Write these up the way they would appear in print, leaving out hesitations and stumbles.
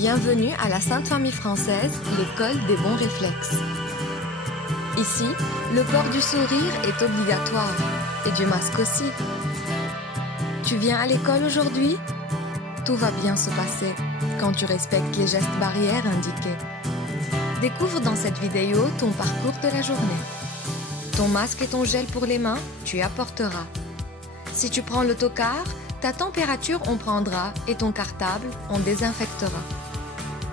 Bienvenue à la Sainte Famille Française, l'école des bons réflexes. Ici, le port du sourire est obligatoire et du masque aussi. Tu viens à l'école aujourd'hui? Tout va bien se passer quand tu respectes les gestes barrières indiqués. Découvre dans cette vidéo ton parcours de la journée. Ton masque et ton gel pour les mains, tu apporteras. Si tu prends l'autocar, ta température on prendra et ton cartable on désinfectera.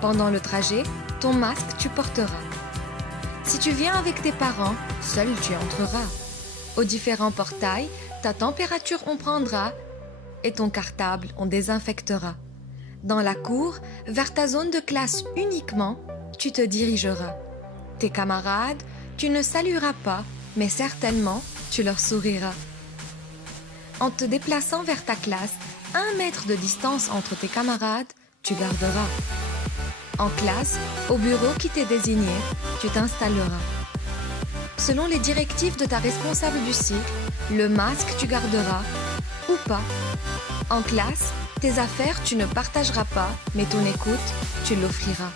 Pendant le trajet, ton masque tu porteras. Si tu viens avec tes parents, seul tu entreras. Aux différents portails, ta température on prendra et ton cartable on désinfectera. Dans la cour, vers ta zone de classe uniquement, tu te dirigeras. Tes camarades, tu ne salueras pas, mais certainement tu leur souriras. En te déplaçant vers ta classe, 1 mètre de distance entre tes camarades, tu garderas. En classe, au bureau qui t'est désigné, tu t'installeras. Selon les directives de ta responsable du cycle, le masque tu garderas ou pas. En classe, tes affaires tu ne partageras pas, mais ton écoute, tu l'offriras.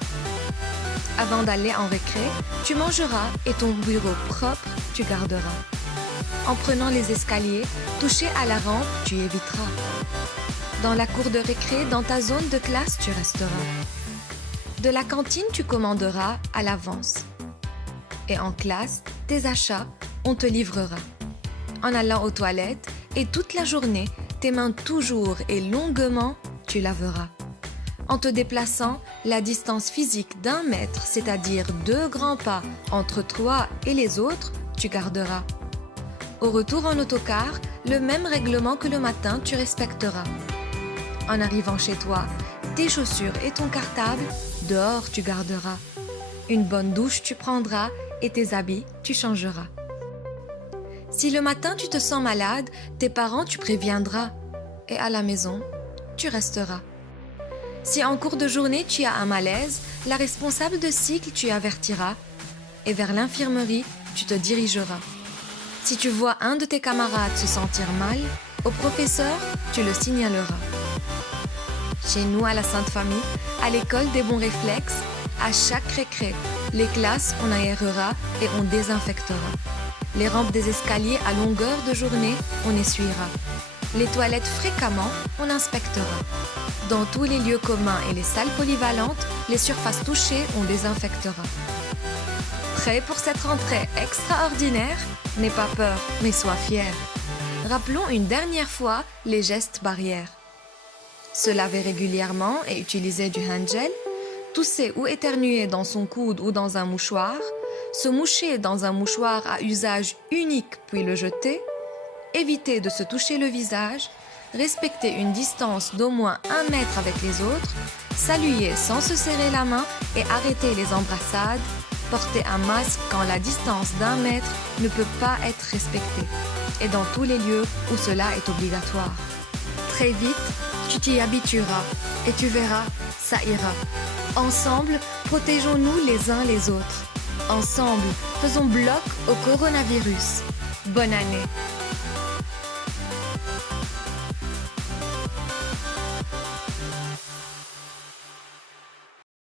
Avant d'aller en récré, tu mangeras et ton bureau propre, tu garderas. En prenant les escaliers, toucher à la rampe, tu éviteras. Dans la cour de récré, dans ta zone de classe, tu resteras. De la cantine, tu commanderas à l'avance. Et en classe, tes achats, on te livrera. En allant aux toilettes, et toute la journée, tes mains toujours et longuement, tu laveras. En te déplaçant, la distance physique d'1 mètre, c'est-à-dire 2 grands pas entre toi et les autres, tu garderas. Au retour en autocar, le même règlement que le matin, tu respecteras. En arrivant chez toi, tes chaussures et ton cartable, dehors tu garderas. Une bonne douche tu prendras et tes habits tu changeras. Si le matin tu te sens malade, tes parents tu préviendras et à la maison, tu resteras. Si en cours de journée tu as un malaise, la responsable de cycle tu avertiras et vers l'infirmerie tu te dirigeras. Si tu vois un de tes camarades se sentir mal, au professeur tu le signaleras. Chez nous à la Sainte Famille, à l'école des bons réflexes, à chaque récré, les classes on aérera et on désinfectera. Les rampes des escaliers à longueur de journée, on essuiera. Les toilettes fréquemment, on inspectera. Dans tous les lieux communs et les salles polyvalentes, les surfaces touchées, on désinfectera. Prêt pour cette rentrée extraordinaire? N'aie pas peur, mais sois fier. Rappelons une dernière fois les gestes barrières. Se laver régulièrement et utiliser du hand gel, tousser ou éternuer dans son coude ou dans un mouchoir, se moucher dans un mouchoir à usage unique puis le jeter, éviter de se toucher le visage, respecter une distance d'au moins 1 mètre avec les autres, saluer sans se serrer la main et arrêter les embrassades, porter un masque quand la distance d'1 mètre ne peut pas être respectée, et dans tous les lieux où cela est obligatoire. Très vite, tu t'y habitueras et tu verras, ça ira. Ensemble, protégeons-nous les uns les autres. Ensemble, faisons bloc au coronavirus. Bonne année!